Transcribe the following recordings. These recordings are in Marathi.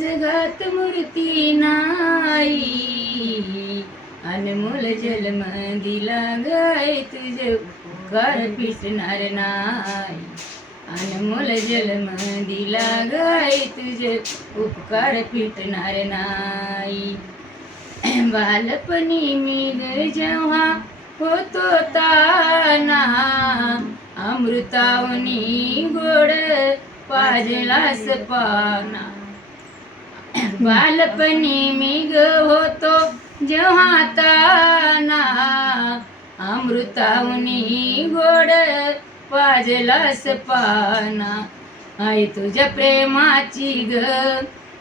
जगात मूर्ती नाही, अनमोल जन्म दिला गाय तुझे उपकार फिटणार नाही, अनमोल जन्म दिला गाय तुझे उपकार फिटणार नाही. बालपणी मी ग जेव्हा होतो ताना, अमृतावनी गोड पाजलास पाना. बालपणी मी ग होतो जेव्हा ताना, अमृतावनी गोड पाजलास पाना. आई तुझ्या प्रेमाची ग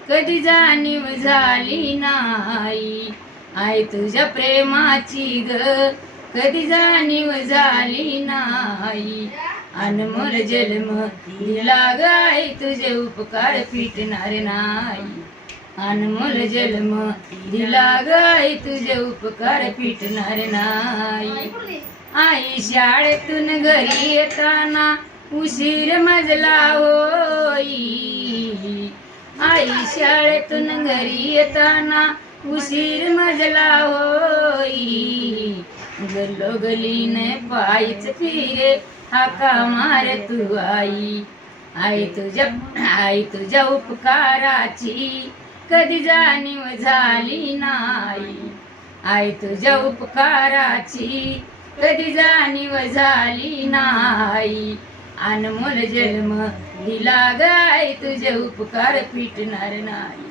कधी जाणीव झाली नाही, आई तुझ्या प्रेमाची ग कधी जाणीव झाली नाही. अनमोल जन्म दिला गाय तुझे उपकार फिटणार नाही, अनमोल जन्म दिला गाय तुझे उपकार फिटणार नाही. आई शाळेतून घरी येताना उशीर मजला होई, आई शाळेतून घरी येताना उशीर मजला होई. गल्लोगलीने पायीच फिरे हाका मार तू आई, आई तुझ्या उपकाराची कधी जाणीव झाली नाही, आई तुझ्या उपकाराची कधी जाणीव झाली नाही. अनमोल जन्म दिला गाय तुझे उपकार फिटणार नाही.